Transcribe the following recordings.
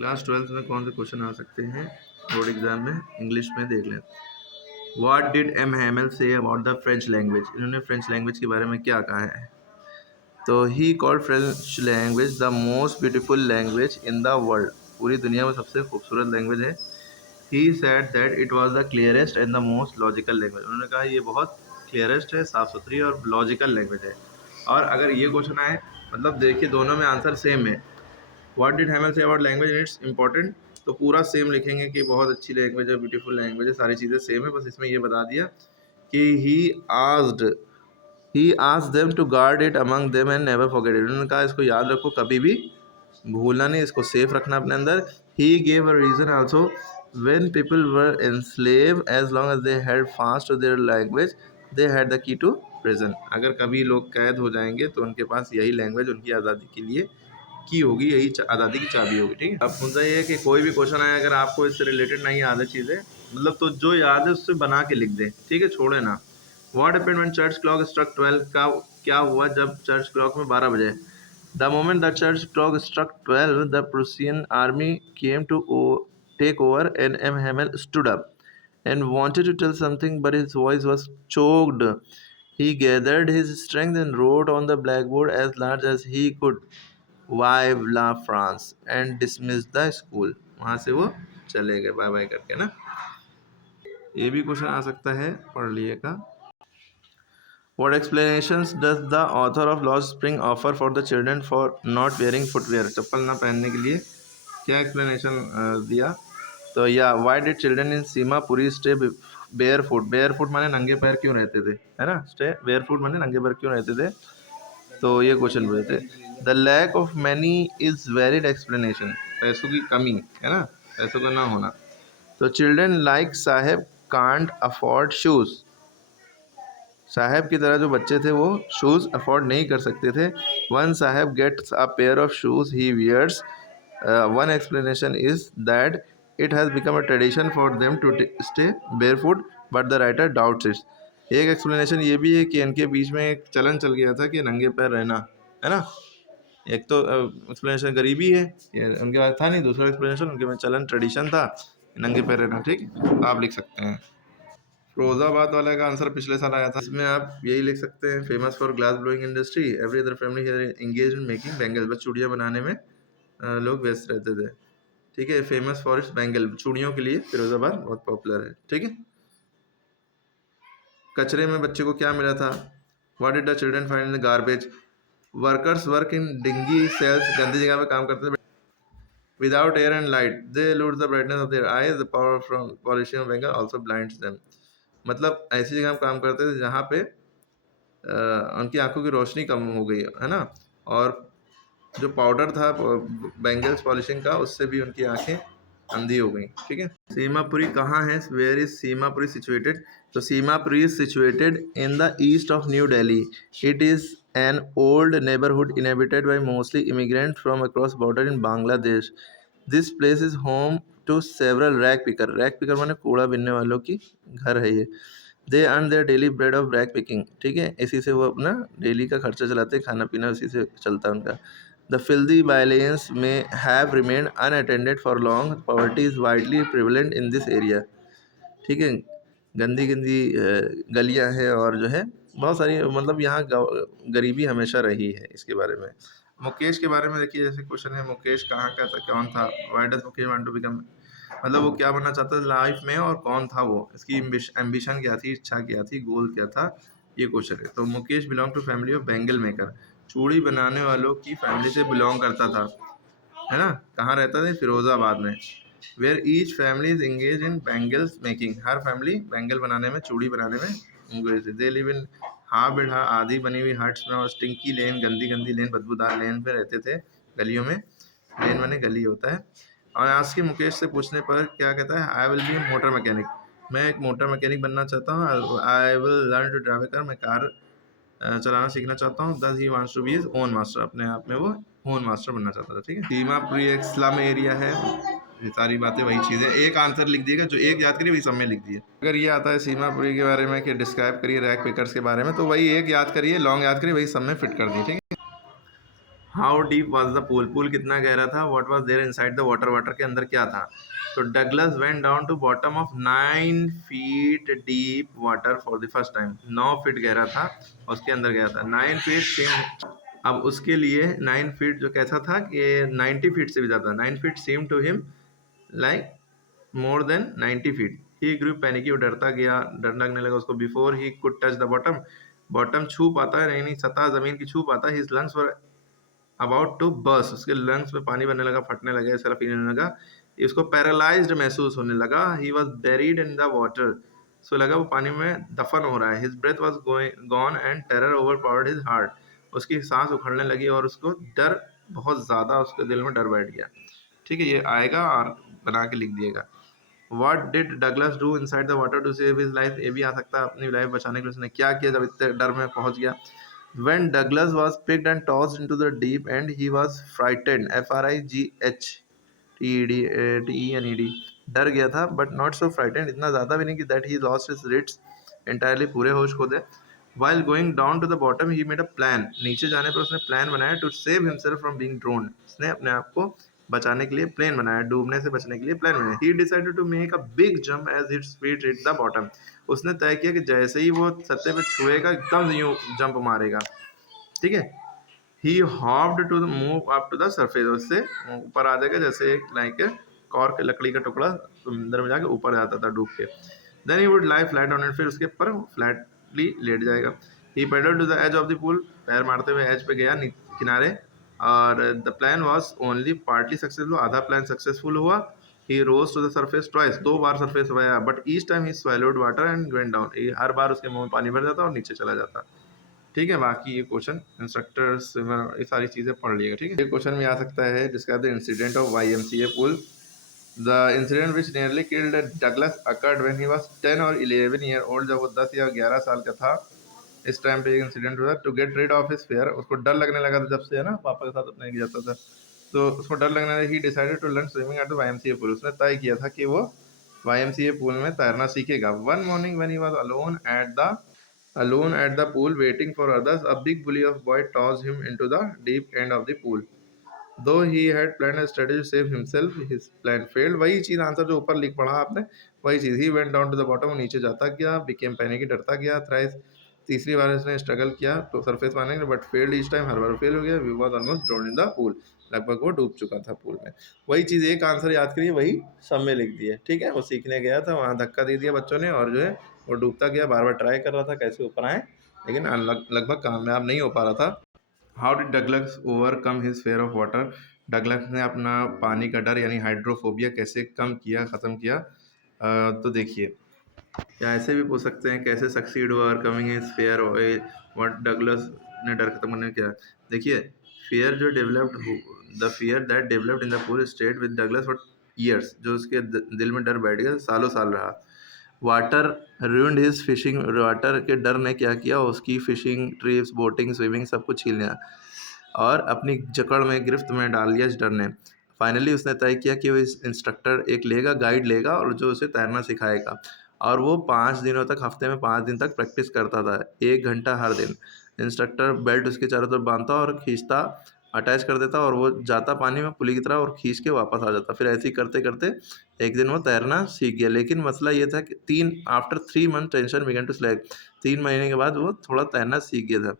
Class 12th में कौन से क्वेश्चन आ सकते हैं बोर्ड एग्जाम में? इंग्लिश में देख लें। What did M Hamel say about the French language? इन्होंने फ्रेंच लैंग्वेज के बारे में क्या कहा है? तो he called French language the most beautiful language in the world. पूरी दुनिया में सबसे खूबसूरत लैंग्वेज है। He said that it was the clearest and the most logical language. उन्होंने कहा ये बहुत क्लियरेस्ट है, साफ सुथरी और लॉजिकल लैंग्वेज है। और अगर ये क्वेश्चन आए, मतलब देखिए दोनों में आंसर सेम है। What did हैमल say about language it's important, तो पूरा सेम लिखेंगे कि बहुत अच्छी लैंग्वेज है, ब्यूटीफुल लैंग्वेज है, सारी चीज़ें सेम है। बस इसमें ये बता दिया कि he asked them to guard it among them and never forget it. उन्होंने कहा इसको याद रखो, कभी भी भूलना नहीं, इसको सेफ रखना अपने अंदर। He gave a reason also when people were enslave as long as they had fast to their language they had the key to prison. अगर कभी लोग कैद हो जाएंगे तो उनके पास यही लैंग्वेज उनकी आज़ादी के लिए की होगी, यही आज़ादी की चाबी होगी। ठीक है। अब मुद्दा ये है कि कोई भी क्वेश्चन आए, अगर आपको इससे रिलेटेड नहीं याद है चीज़ें, मतलब तो जो याद है उससे बना के लिख दें, ठीक है, छोड़े ना। What happened when church clock struck 12 का क्या हुआ जब चर्च क्लॉक में 12 बजे? The moment the church clock struck 12 the Prussian army came to take over and M. Hamel stood up and wanted to tell something, but his voice was choked. He gathered his strength and wrote on the blackboard as large as he could, "Vive la France," and dismissed the school. वहाँ से वो चले गए bye bye करके ना। ये भी question आ सकता है, पढ़ लिएगा। What explanations does the author of Lost Spring offer for the children for not wearing footwear? चप्पल ना पहनने के लिए क्या एक्सप्लेनेशन दिया? तो या why did children in Seemapuri stay bear foot? Bear foot माने नंगे पैर क्यों रहते थे, है ना। स्टे बेयर फुट माने नंगे पैर क्यों रहते थे, तो ये क्वेश्चन बोले थे। The lack of money is valid explanation, पैसों की कमी, है ना, पैसों का ना होना। तो children like Saheb can't afford shoes. Saheb की तरह जो बच्चे थे वो शूज़ अफोर्ड नहीं कर सकते थे। One Saheb gets a pair of shoes he wears. One explanation is that it has become a tradition for them to stay barefoot but the writer doubts it. एक एक्सप्लेनेशन ये भी है कि इनके बीच में एक चलन चल गया था कि नंगे पैर रहना, है ना। एक तो एक्सप्लेनेशन गरीबी है, ये उनके पास था नहीं। दूसरा एक्सप्लेनेशन उनके में चलन ट्रेडिशन था नंगे पैर रहना। ठीक, आप लिख सकते हैं। फिरोजाबाद वाले का आंसर पिछले साल आया था, इसमें आप यही लिख सकते हैं, famous for glass blowing industry, every other family here engage in making bangles. बस चूड़ियाँ बनाने में लोग व्यस्त रहते थे। ठीक है, फेमस फॉर इट्स बैंगल, चूड़ियों के लिए फिरोजाबाद बहुत पॉपुलर है। ठीक है। कचरे में बच्चे को क्या मिला था? What did the children find in the garbage? Workers work in dingy cells, गंदी जगह पे काम करते थे। Without air and light they lose the brightness of their eyes, the power from polishing of bangle also blinds them. मतलब ऐसी जगह काम करते थे जहाँ पे उनकी आंखों की रोशनी कम हो गई, है ना। और जो पाउडर था बैंगल्स पॉलिशिंग का, उससे भी उनकी आंखें अंधी हो गई। ठीक है। सीमापुरी कहाँ है? Where is Seemapuri situated? तो Seemapuri is situated in the east of New Delhi. It is an old neighbourhood inhabited by mostly immigrant from across border in Bangladesh. This place is home to several rag picker. Rag picker माने कूड़ा बिनने वालों की घर है ये। They earn their daily bread of rag picking. ठीक है, इसी से वो अपना डेली का खर्चा चलाते, खाना पीना उसी से चलता है उनका। द फिल्दी बाइलेंस में have remained unattended for long, poverty is widely prevalent in this area. ठीक है, गंदी गंदी गलियां हैं और जो है बहुत सारी, मतलब यहाँ गरीबी हमेशा रही है। इसके बारे में मुकेश के बारे में देखिए, जैसे क्वेश्चन है, मुकेश कहाँ का था, कौन था? Why does Mukesh want to become, मतलब वो क्या बनना चाहता था लाइफ में और कौन था वो, इसकी एम्बिशन क्या थी, इच्छा क्या थी, गोल क्या था, ये क्वेश्चन है। तो Mukesh belong to family of bangle maker, चूड़ी बनाने वालों की फैमिली से बिलोंग करता था, है ना। कहाँ रहता था? फिरोजाबाद में। Where each family is engage in bangles making, हर फैमिली बैंगल बनाने में, चूड़ी बनाने में एंगेज है। दे लिव इन हाफ बिल्डा, आधी बनी हुई हट्स में, और स्टिंकी लेन, गंदी गंदी लेन, बदबूदार लेन पे रहते थे, गलियों में। लेन माने गली होता है। और आज के मुकेश से पूछने पर क्या कहता है? I will be motor mechanic, मैं एक मोटर मैकेनिक बनना चाहता हूँ। I will learn to drive car, मैं कार चलाना सीखना चाहता हूँ। Thus he wants to be his own master, अपने आप में वो ओन मास्टर बनना चाहता था। ठीक है। सीमापुरी एक स्लम एरिया है। ये सारी बातें वही चीज़ें, एक आंसर लिख दिएगा, जो एक याद करिए वही सब में लिख दिए। अगर ये आता है सीमापुरी के बारे में कि डिस्क्राइब करिए रैक पिकर्स के बारे में, तो वही एक याद करिए, लॉन्ग याद करिए, वही सब में फिट कर दिए। ठीक है। How deep was the pool, pool कितना गहरा था, what was there inside the water, water के अंदर क्या था। तो Douglas went down to bottom of 9 feet deep water for the first time, 9 feet गहरा था, उसके अंदर गया था 9 फीट सेम। अब उसके लिए 9 फीट जो कैसा था कि 90 फीट से भी ज़्यादा, 9 feet same to him like more than 90 feet. He grew panicky, वो डरता गया, डर लगने लगा उसको। Before he could touch the bottom, bottom छू पाता है, नहीं सतह जमीन की छू पाता, his lungs were about to burst, उसके लंग्स में पानी भरने लगा, फटने लगे, ऐसा फील होने लगा, इसको पैरालाइज्ड महसूस होने लगा। He was buried in the water, so लगा वो पानी में दफन हो रहा है। His breath was gone and terror overpowered his heart, उसकी सांस उखड़ने लगी और उसको डर बहुत ज़्यादा, उसके दिल में डर बैठ गया। ठीक है, ये आएगा और बना के लिख दिएगा। What did Douglas do inside the water to save his life, ये भी आ सकता है, अपनी लाइफ बचाने के लिए उसने क्या किया जब इतने डर में पहुंच गया। When Douglas was picked and tossed into the deep end, he was frightened, FRIGHTED, डर गया था but not so frightened, इतना ज़्यादा भी नहीं कि that he lost his wits entirely, पूरे होश खो दे। While going down to the bottom, he made a plan, नीचे जाने पर उसने प्लान बनाया to save himself from being drowned, उसने अपने आप को बचाने के लिए प्लान बनाया, डूबने से बचने के लिए प्लान बनाया। He decided to make a big jump as his feet hit the bottom, उसने तय किया कि जैसे ही वो सतह पे छुएगा एकदम यूं जंप मारेगा। ठीक है, he hopped to move up to the surface, उससे ऊपर आ जाएगा जैसे एक लाइक कॉर्क लकड़ी का टुकड़ा समुद्र में जाके ऊपर जाता था डूब के। Then he would lie flat on it, फिर उसके ऊपर फ्लैटली लेट जाएगा। He paddle to the edge of the pool, पैर मारते हुए एज पे गया किनारे, और the plan was only partly successful, आधा प्लान सक्सेसफुल हुआ। He rose to the surface twice, 2 बार सरफेस हुआ, but each time he swallowed water and went down, हर बार उसके मुंह में पानी भर जाता और नीचे चला जाता। ठीक है, बाकी ये क्वेश्चन इंस्ट्रक्टर्स ये सारी चीज़ें पढ़ लिएगा। ठीक है, ये क्वेश्चन में आ सकता है जिसका the incident of YMCA pool, the incident which nearly killed Douglas occurred when he was 10 और 11 ईयर ओल्ड, जब वो 10 या 11 साल का था, इस टाइम पे एक इंसिडेंट हुआ। To get rid of his fear, उसको डर लगने लगा था जब से, है ना, पापा के साथ अपने जाता था, तो उसको डर लगने लगा। He decided to learn swimming at the YMCA pool, उसने तय किया था कि वो YMCA पूल में तैरना सीखेगा। One morning when he was alone at the pool waiting for others, a big bully of boy tossed him into the deep end of the pool. Though he had planned a strategy to save himself, his plan failed. वही चीज़ answer जो ऊपर लिख पढ़ा आपने, वही चीज़। He went down to the bottom, वो नीचे जाता गया, became panicky, डरता गया। Thrice, तीसरी बार उसने स्ट्रगल किया तो सरफेस पाने के, but failed each time, her bar fail हो गया। He was almost drowned in the pool, लगभग वो डूब चुका था पूल में। वही चीज़, एक आंसर याद करिए, वही सब में लिख दिए। ठीक है, वो सीखने गया था, वहाँ धक्का दे दिया बच्चों ने, और जो है वो डूबता गया, बार बार ट्राई कर रहा था कैसे ऊपर आए, लेकिन लगभग कामयाब नहीं हो पा रहा था। How did Douglas overcome his fair of water, Douglas ने अपना पानी का डर यानी हाइड्रोफोबिया कैसे कम किया, ख़त्म किया। तो देखिए, या ऐसे भी पूछ सकते हैं कैसे succeed over coming his fair, what Douglas ने डर खत्म करने किया। देखिए, फियर जो developed, the fear that developed in the pool state with Douglas for years, जो उसके दिल में डर बैठ गया, सालों साल रहा। Water ruined his fishing, water के डर ने क्या किया, उसकी फिशिंग, ट्रिप्स, बोटिंग, स्विमिंग सब कुछ छीन लिया और अपनी जकड़ में, गिरफ्त में डाल लिया इस डर ने। फाइनली उसने तय किया कि वो इस इंस्ट्रक्टर एक लेगा, गाइड लेगा, और जो उसे तैरना सिखाएगा। और वो 5 दिनों तक, हफ्ते में 5 दिन तक प्रैक्टिस करता था, 1 घंटा हर दिन। इंस्ट्रक्टर बेल्ट उसके चारों तरफ बांधता और खींचता, अटैच कर देता, और वो जाता पानी में पुली की तरह और खींच के वापस आ जाता। फिर ऐसे ही करते करते एक दिन वो तैरना सीख गया। लेकिन मसला ये था कि after 3 month tension began to slack, 3 महीने के बाद वो थोड़ा तैरना सीख गया था।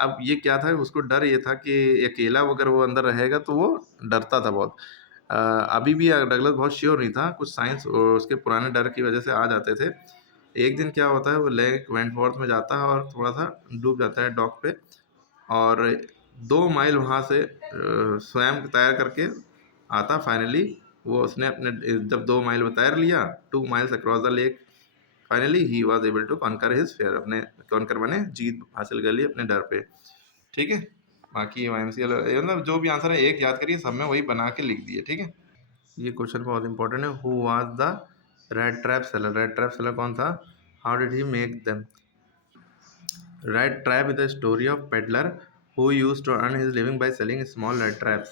अब ये क्या था, उसको डर ये था कि अकेला अगर वो अंदर रहेगा तो वो डरता था बहुत। अभी भी डगलस बहुत श्योर नहीं था, कुछ साइंस उसके पुराने डर की वजह से आ जाते थे। एक दिन क्या होता है, वो लेक वेंटवर्थ में जाता है और थोड़ा सा डूब जाता है डॉक पे, और 2 माइल वहाँ से स्वयं तैर करके आता। फाइनली वो उसने अपने, जब 2 माइल वो तैर लिया, 2 miles across the lake, finally he was able to conquer his fear, अपने कॉन्कर बने, जीत हासिल कर ली अपने डर पे। ठीक है, बाकी YMCA मतलब जो भी आंसर है एक याद करिए, सब में वही बना के लिख दिए। ठीक है, ये क्वेश्चन बहुत इंपॉर्टेंट है। Who was the rat trap seller, rat trap seller कौन था, how did he make them. Rat trap is the story of peddler who used to earn his living by selling small rat traps.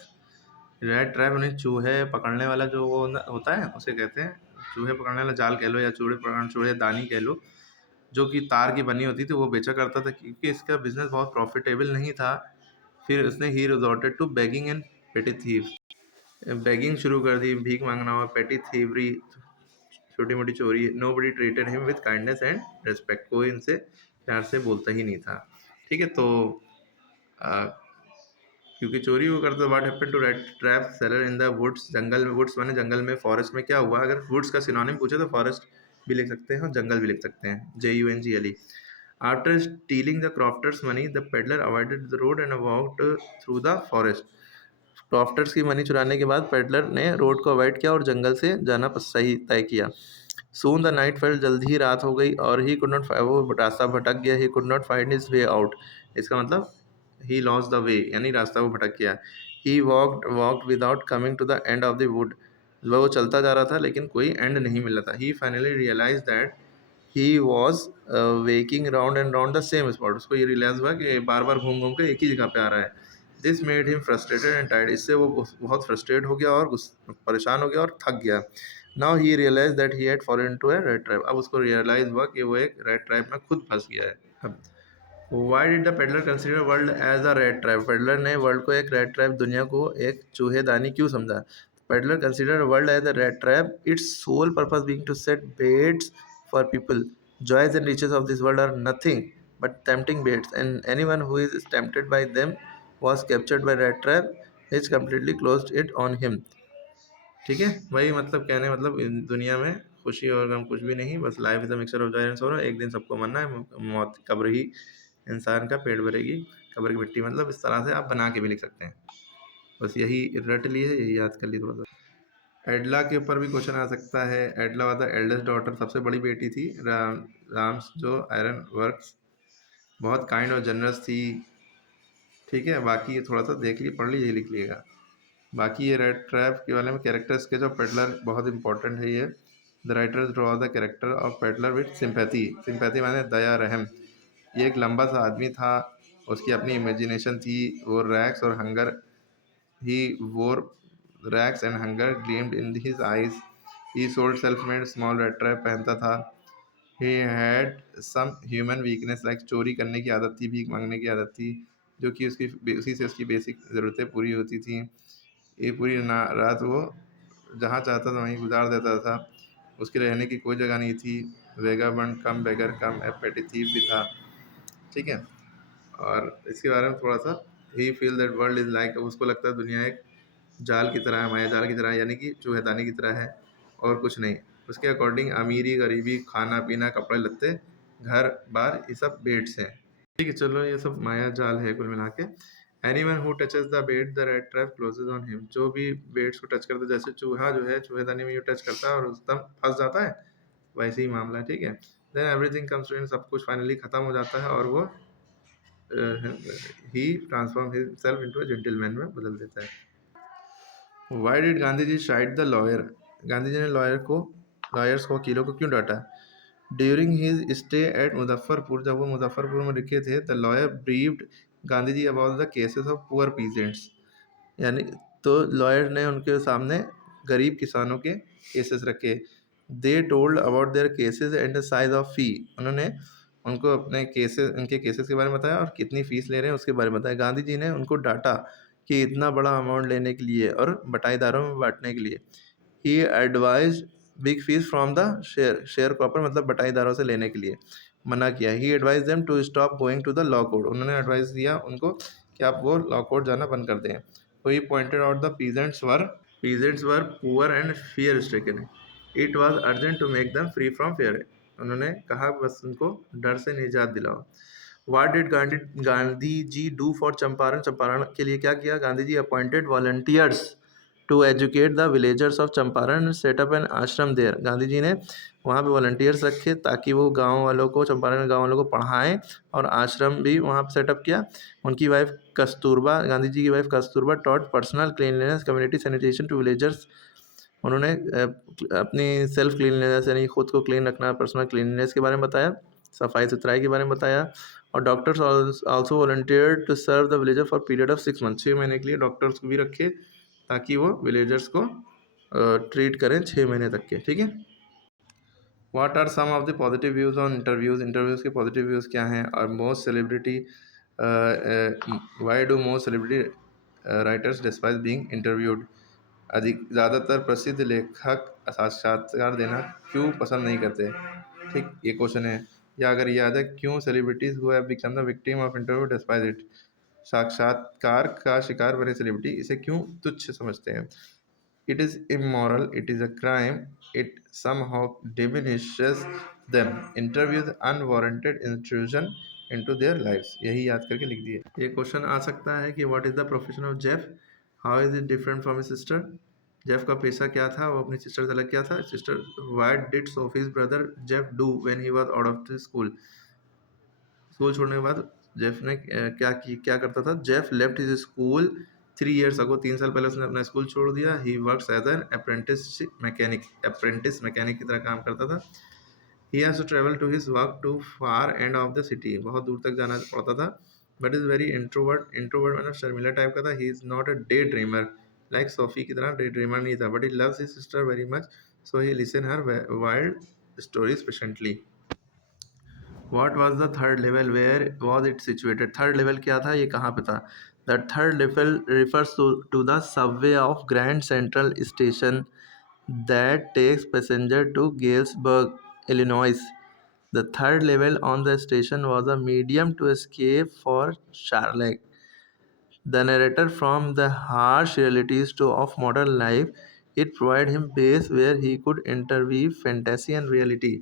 Rat trap उन्हें चूहे पकड़ने वाला जो वो होता है, उसे कहते हैं चूहे पकड़ने वाला जाल कह लो, या चूहे दानी कह लो, जो कि तार की बनी होती थी, वो बेचा करता था क्योंकि इसका बिजनेस बहुत प्रॉफिटेबल नहीं था। फिर उसने he resorted to begging and petty thieves, begging शुरू कर दी, भीख मांगना हुआ, पेटी थीवरी, छोटी मोटी चोरी। Nobody treated him with kindness and respect, कोई इनसे प्यार से बोलता ही नहीं था। ठीक है, तो क्योंकि चोरी वो करता, what happened to red trap seller in the woods, जंगल में, वुड्स माने जंगल में, फॉरेस्ट में क्या हुआ? अगर वुड्स का सिनोनिम पूछे तो फॉरेस्ट भी लिख सकते हैं और जंगल भी लिख सकते हैं, JUNGLE। After stealing the crofter's money the peddler avoided the road and walked through the forest. Crofter's की मनी चुराने के बाद पेडलर ने रोड को अवॉइड किया और जंगल से जाना सही तय किया। सून द नाइट फेल, जल्द ही रात हो गई, और ही कुड नॉट, वो रास्ता भटक गया, he could not find his way out, इसका मतलब ही लॉस्ट द वे, यानी रास्ता वो भटक गया। He walked without coming to the end of the wood, वो चलता जा रहा था लेकिन कोई एंड नहीं मिल रहा था। He finally realise that he was walking round and round the same spot, उसको ये रियलाइज हुआ कि बार बार घूम घूम के एक ही जगह पे आ रहा है। This made him frustrated and tired, इससे वो बहुत फ्रस्ट्रेट हो गया और परेशान हो गया और थक गया। Now he realize that he had fallen into a rat trap, अब उसको रियलाइज हुआ कि वो एक रेड ट्रैप में खुद फंस गया है। अब why did the peddler consider world as a rat trap, peddler ने वर्ल्ड को एक रेड ट्रैप, दुनिया को एक चूहेदानी क्यों समझा? Peddler consider world as a rat trap, its sole purpose being to set baits for people, joys and riches of this world are nothing but tempting baits, and anyone who is tempted by them was captured by rat trap, which completely closed it on him। ठीक है, वही मतलब कहने, मतलब इन दुनिया में खुशी और गम कुछ भी नहीं, बस life is a mixture of Joy and sorrow, एक दिन सबको मरना है, मौत कब्र ही इंसान का पेट भरेगी, कब्र की मिट्टी, मतलब इस तरह से आप बना के भी लिख सकते हैं। बस यही रट लिए, यही याद कर लिए थोड़ा सा। एडला के ऊपर भी क्वेश्चन आ सकता है। एडला वाज द एल्डेस्ट डॉटर, सबसे बड़ी बेटी थी। राम्स जो आयरन वर्क्स, बहुत काइंड और जनरस थी। ठीक है, बाकी ये थोड़ा सा देख लिए, पढ़ लीजिए, लिख लिएगा। बाकी ये रेड ट्रैप के बारे में कैरेक्टर्स के जो पेडलर बहुत इंपॉर्टेंट है ये। The writers draw the character of peddler with sympathy, sympathy माने दया, रहम। ये एक लंबा सा आदमी था, उसकी अपनी इमेजिनेशन थी, वो रैक्स और hunger, he wore rags and hunger gleamed in his eyes, he sold self made small rat trap पहनता था। He had some human weakness like, चोरी करने की आदत थी, भीख मांगने की आदत थी, जो कि उसी से उसकी बेसिक ज़रूरतें पूरी होती थी। ये पूरी रात वो जहाँ चाहता था वहीं गुजार देता था, उसके रहने की कोई जगह नहीं थी। वेगाबंड कम बेगर कम एपेटिथिव भी था। ठीक है, और इसके बारे में थोड़ा सा, he feel that world is like, उसको लगता है दुनिया एक जाल की तरह है, माया जाल की तरह है, यानी कि चूहेदानी की तरह है और कुछ नहीं। उसके अकॉर्डिंग अमीरी गरीबी, खाना पीना, कपड़े लत्ते, घर बार, ये सब बेट्स हैं। ठीक है, चलो ये सब माया जाल है कुल मिला के। Anyone who touches the bait the rat trap closes on him, जो भी बेट्स को टच करता है, जैसे चूहा जो है चूहेदानी में टच करता है और एकदम फंस जाता है, वैसे ही मामला है। ठीक है, then everything comes to end, सब कुछ फाइनली खत्म हो जाता है और वो he transform himself into a gentleman में बदल देता है। Why did Gandhi ji chide the lawyer, Gandhi ji ने लॉयर्स को, वकीलों को क्यों डांटा? During his stay at Muzaffarpur, जब वो मुजफ्फरपुर में रुके थे, the lawyer briefed Gandhi ji about the cases of poor peasants, यानी तो लॉयर ने उनके सामने गरीब किसानों के केसेस रखे। They told about their cases and the size of fee, उन्होंने उनको अपने केसेस, उनके केसेस के बारे में बताया और कितनी फ़ीस ले रहे हैं उसके बारे में बताया। गांधी जी ने उनको डांटा कि इतना बड़ा अमाउंट लेने के लिए और बटाईदारों में बांटने के लिए। He advise big fees from the sharecropper, मतलब बटाईदारों से लेने के लिए मना किया। He advise them to stop going to the law court, उन्होंने एडवाइस दिया उनको कि आप वो लॉ कोर्ट जाना बंद कर दें। तो he pointed out the peasants were poor and fear stricken, it was urgent to make them free from fear, उन्होंने कहा बस उनको डर से निजात दिलाओ। What did Gandhi ji do for Champaran, Champaran के लिए क्या किया? Gandhi ji appointed volunteers to educate the villagers of Champaran, set up an ashram there, Gandhi ji ने वहाँ पे वॉलंटियर्स रखे ताकि वो गांव वालों को, चंपारण गांव वालों को पढ़ाएं, और आश्रम भी वहाँ पे सेटअप किया। उनकी वाइफ कस्तूरबा, गांधी जी की wife Kasturba taught personal cleanliness community sanitation to villagers, उन्होंने अपनी सेल्फ क्लीनलीनेस यानी खुद को क्लीन रखना, पर्सनल क्लीनलीनेस के बारे में बताया, सफाई सुथराई के बारे में बताया। और doctors also volunteered to serve the villager for period of 6 month, 6 महीने के लिए डॉक्टर्स को भी रखे ताकि वो विलेजर्स को ट्रीट करें 6 महीने तक के। ठीक है, what are some of the positive views on interviews, interviews के पॉजिटिव व्यूज़ क्या हैं? और most celebrity why do most celebrity writers despise being interviewed, अधिक ज़्यादातर प्रसिद्ध लेखक साक्षात्कार देना क्यों पसंद नहीं करते। ठीक, ये क्वेश्चन है। या अगर याद है, क्यों celebrities who have become the victim of interview despise it, साक्षात्कार का शिकार बने सेलिब्रिटी इसे क्यों तुच्छ समझते हैं। It is immoral, it is a crime, it somehow diminishes them, interviews unwarranted intrusion into their lives। यही याद करके लिख दिए। ये क्वेश्चन आ सकता है कि what is the profession of Jeff, how is it different from his sister. Jeff का पेशा क्या था, वो अपनी सिस्टर से अलग क्या था। Sister, what did Sophie's brother Jeff do when he was out of the school, school छोड़ने के बाद जेफ ने क्या करता था। Jeff left his school 3 years ago, 3 साल पहले उसने अपना स्कूल छोड़ दिया। He works as an apprentice mechanic की तरह काम करता था। He has to travel to his work to far end of the city, बहुत दूर तक जाना पड़ता था। बट इज़ वेरी इंट्रोवर्ट मतलब शर्मिला टाइप का था। He is not a day dreamer, like Sophie की तरह डे ड्रीमर नहीं था। But he loves his sister very much, so he listen her wild stories patiently. What was the third level? Where was it situated? Third level क्या था, ये कहाँ पे था। The third level refers to the subway of Grand Central Station that takes passenger to Galesburg, Illinois. The third level on the station was a medium to escape for Charlotte, the narrator from the harsh realities of modern life. It provided him base where he could interweave fantasy and reality.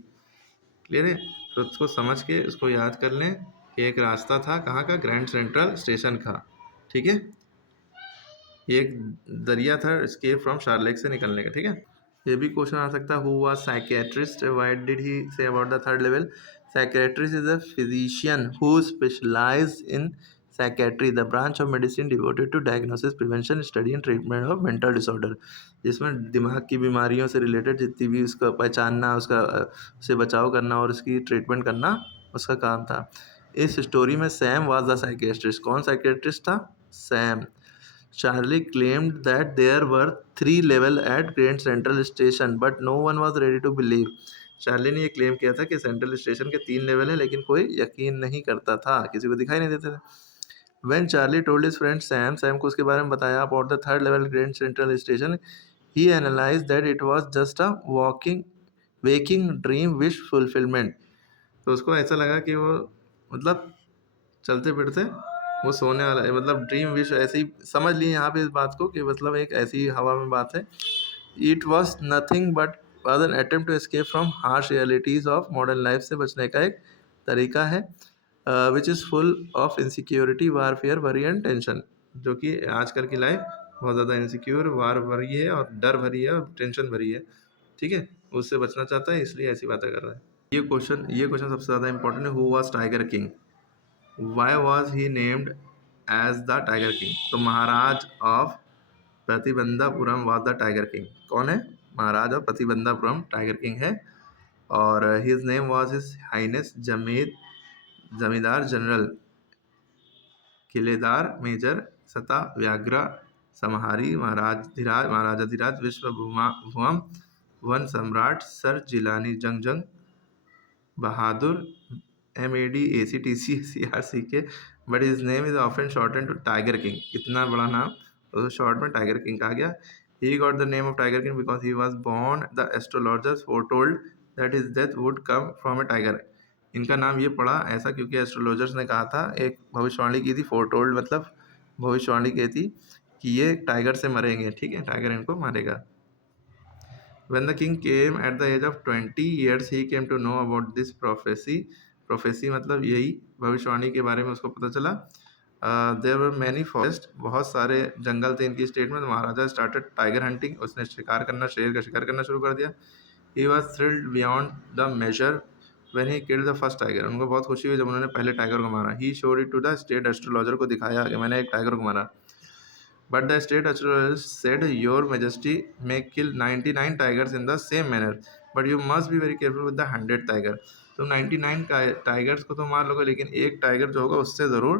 Clear है। तो उसको समझ के उसको याद कर लें कि एक रास्ता था कहाँ का, ग्रैंड सेंट्रल स्टेशन का। ठीक है, ये एक दरिया था एस्केप फ्रॉम शार्लेक से निकलने का। ठीक है, ये भी क्वेश्चन आ सकता है, who was psychiatrist, why did he say about the third level. Psychiatrist is a physician who specialize in psychiatry, the branch of medicine devoted to diagnosis, prevention, study and treatment of mental disorder, जिसमें दिमाग की बीमारियों से related जितनी भी उसका पहचानना, उसका से बचाव करना और उसकी ट्रीटमेंट करना उसका काम था। इस स्टोरी में सैम वाज द साइकियाट्रिस्ट, कौन साइकियाट्रिस्ट था, Sam. Charlie claimed that there were 3 levels at Grand Central Station, but no one was ready to believe. Charlie ने ये क्लेम किया था कि सेंट्रल स्टेशन के 3 लेवल है, लेकिन कोई यकीन नहीं करता था, किसी को दिखाई नहीं देते थे। When Charlie told his friend Sam को उसके बारे में बताया about the third level Grand Central Station, he analyzed that it was just a waking dream wish fulfillment। तो उसको ऐसा लगा कि वो मतलब चलते फिरते वो सोने वाला है, मतलब ड्रीम विश, ऐसे ही समझ लिए यहाँ पे इस बात को कि मतलब एक ऐसी हवा में बात है। It was nothing but was an attempt to escape from harsh realities of modern life से बचने का एक तरीका है, which is full of insecurity, warfare, worry and tension, जो कि आजकल की लाइफ बहुत ज़्यादा इनसिक्योर, वार भरी है और डर भरी है और टेंशन भरी है। ठीक है, उससे बचना चाहता है, इसलिए ऐसी बातें कर रहा है। ये क्वेश्चन सबसे ज़्यादा इंपॉर्टेंट है, who was Tiger King, why was he named as the Tiger King. तो Maharaj of Pratibandapuram was the Tiger King, कौन है, Maharaj of Pratibandapuram Tiger King है। और his name was his highness Jamedar General, Khiledar Major Sata Vyaghra Samhari Maharajadhiraja Visvabhuvana Samrat Sir Jilani Jung Bahadur MADACTCRCK, but his name is often shorten to Tiger King. इतना बड़ा नाम तो short में टाइगर किंग कहा गया। He got the name of Tiger King because he was born the astrologers foretold that his death would come from a tiger. इनका नाम ये पड़ा ऐसा क्योंकि एस्ट्रोलॉजर्स ने कहा था, एक भविष्यवाणी की थी, फोरटोल्ड मतलब भविष्यवाणी की थी कि ये टाइगर से मरेंगे। ठीक है, टाइगर इनको मारेगा। When the king came at the age of 20 years, he came to know about this prophecy. Prophecy मतलब यही भविष्यवाणी के बारे में उसको पता चला। There were many forests, बहुत सारे जंगल थे इनकी स्टेट में। महाराजा started tiger hunting, उसने शिकार करना, शेर का शिकार करना शुरू कर दिया। He was thrilled beyond the measure when he killed the first tiger. उनको बहुत खुशी हुई जब उन्होंने पहले टाइगर को मारा। He showed it to the state astrologer, को दिखाया कि मैंने एक टाइगर को मारा। But the state astrologer said, Your Majesty may kill 99 tigers in the same manner, but you must be very careful with the 100th tiger. तो 99 tigers को तो मार लोगे, लेकिन एक टाइगर जो होगा उससे ज़रूर